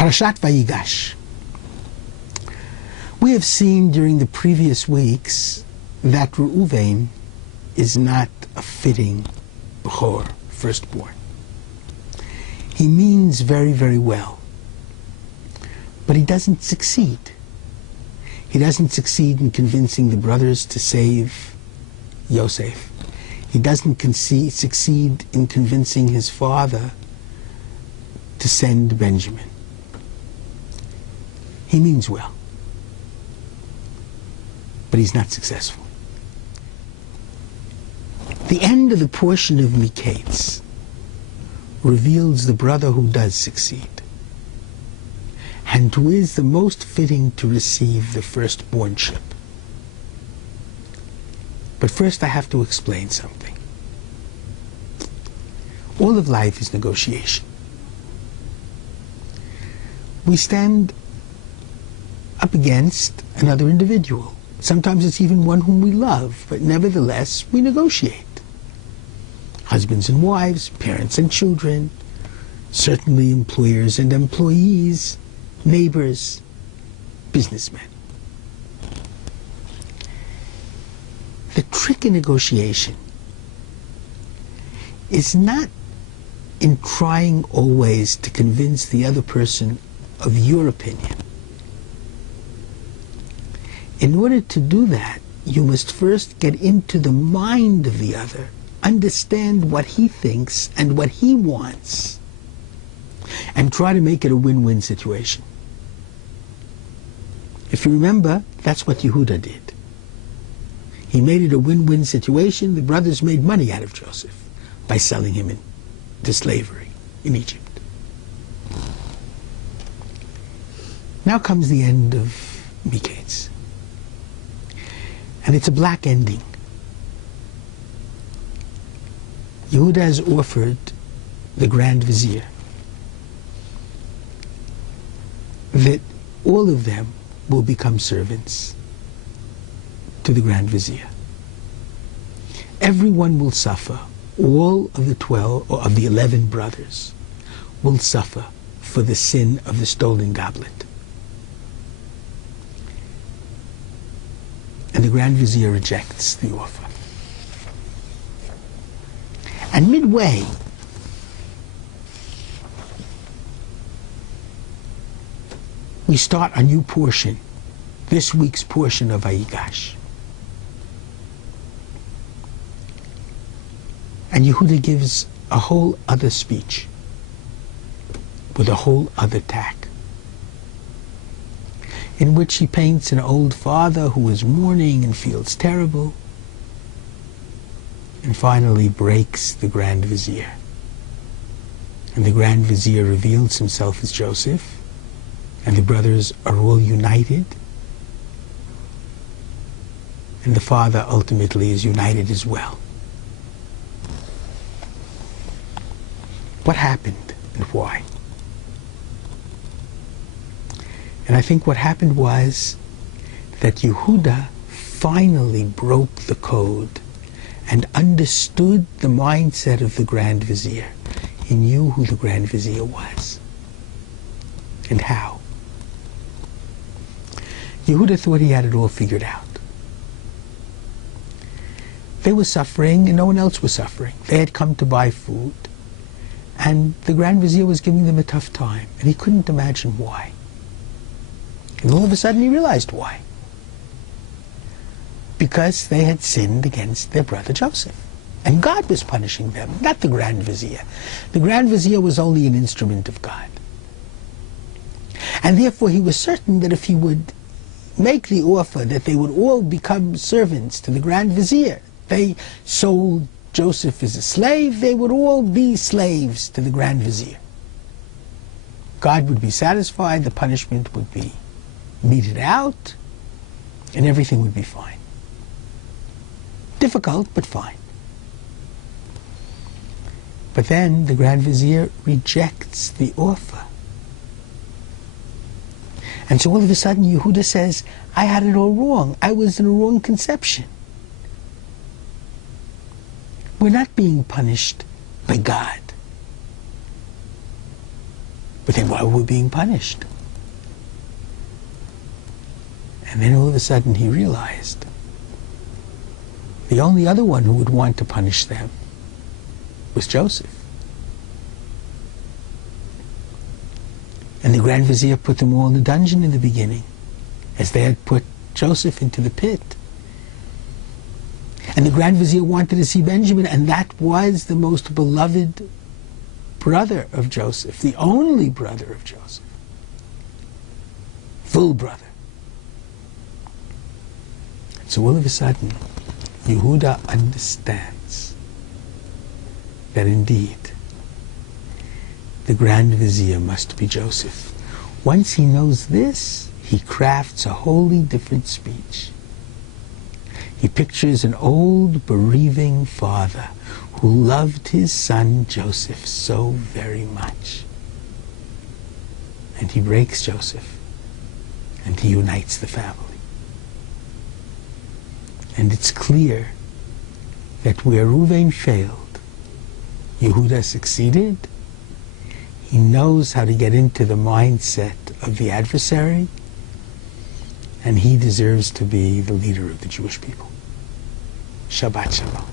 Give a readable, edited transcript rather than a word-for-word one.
Parashat Vayigash. We have seen during the previous weeks that Reuven is not a fitting Bechor, firstborn. He means very, very well, but he doesn't succeed. He doesn't succeed in convincing the brothers to save Yosef. He doesn't succeed in convincing his father to send Benjamin. He means well, but he's not successful. The end of the portion of Miketz reveals the brother who does succeed, and who is the most fitting to receive the firstbornship. But first I have to explain something. All of life is negotiation. We stand up against another individual. Sometimes it's even one whom we love, but nevertheless we negotiate. Husbands and wives, parents and children, certainly employers and employees, neighbors, businessmen. The trick in negotiation is not in trying always to convince the other person of your opinion. In order to do that, you must first get into the mind of the other, understand what he thinks and what he wants, and try to make it a win-win situation. If you remember, that's what Yehuda did. He made it a win-win situation. The brothers made money out of Joseph by selling him into slavery in Egypt. Now comes the end of Miketz. And it's a black ending. Yehuda has offered the Grand Vizier that all of them will become servants to the Grand Vizier. Everyone will suffer. All of the 12 or of the 11 brothers will suffer for the sin of the stolen goblet. And the Grand Vizier rejects the offer. And midway, we start a new portion, this week's portion of Vayigash. And Yehuda gives a whole other speech with a whole other tack, in which he paints an old father who is mourning and feels terrible, and finally breaks the Grand Vizier. And the Grand Vizier reveals himself as Joseph, and the brothers are all united, and the father ultimately is united as well. What happened and why? And I think what happened was that Yehuda finally broke the code and understood the mindset of the Grand Vizier. He knew who the Grand Vizier was and how. Yehuda thought he had it all figured out. They were suffering and no one else was suffering. They had come to buy food, and the Grand Vizier was giving them a tough time, and he couldn't imagine why. And all of a sudden he realized why. Because they had sinned against their brother Joseph. And God was punishing them, not the Grand Vizier. The Grand Vizier was only an instrument of God. And therefore he was certain that if he would make the offer that they would all become servants to the Grand Vizier, they sold Joseph as a slave, they would all be slaves to the Grand Vizier. God would be satisfied, the punishment would be meted out, and everything would be fine. Difficult, but fine. But then the Grand Vizier rejects the offer. And so all of a sudden Yehuda says, I had it all wrong. I was in a wrong conception. We're not being punished by God. But then why were we being punished? And then all of a sudden he realized the only other one who would want to punish them was Joseph. And the Grand Vizier put them all in the dungeon in the beginning, as they had put Joseph into the pit. And the Grand Vizier wanted to see Benjamin, and that was the most beloved brother of Joseph, the only brother of Joseph. Full brother. So all of a sudden, Yehuda understands that indeed the Grand Vizier must be Joseph. Once he knows this, he crafts a wholly different speech. He pictures an old bereaving father who loved his son Joseph so very much. And he breaks Joseph, and he unites the family. And it's clear that where Reuven failed, Yehuda succeeded. He knows how to get into the mindset of the adversary, and he deserves to be the leader of the Jewish people. Shabbat Shalom.